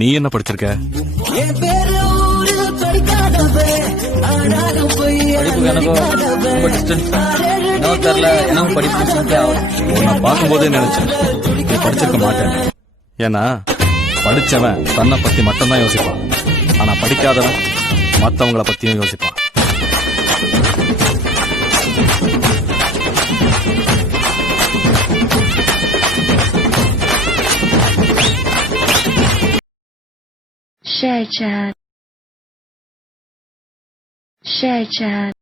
நீ என்ன படிச்சிருக்க? படிப்புக்கு எனக்கும் ரொம்ப டிஸ்டன்ஸ். என்ன தெரியல, எனக்கு படிப்பு உன்னை பார்க்கும்போதே நினைச்சேன் நீ படிச்சிருக்க மாட்டேன். ஏன்னா படிச்சவன் தன்னை பத்தி மட்டும்தான் யோசிப்பான். ஆனா படிக்காதவன் மத்தவங்கள பத்தியும் யோசிப்பான். Share chat.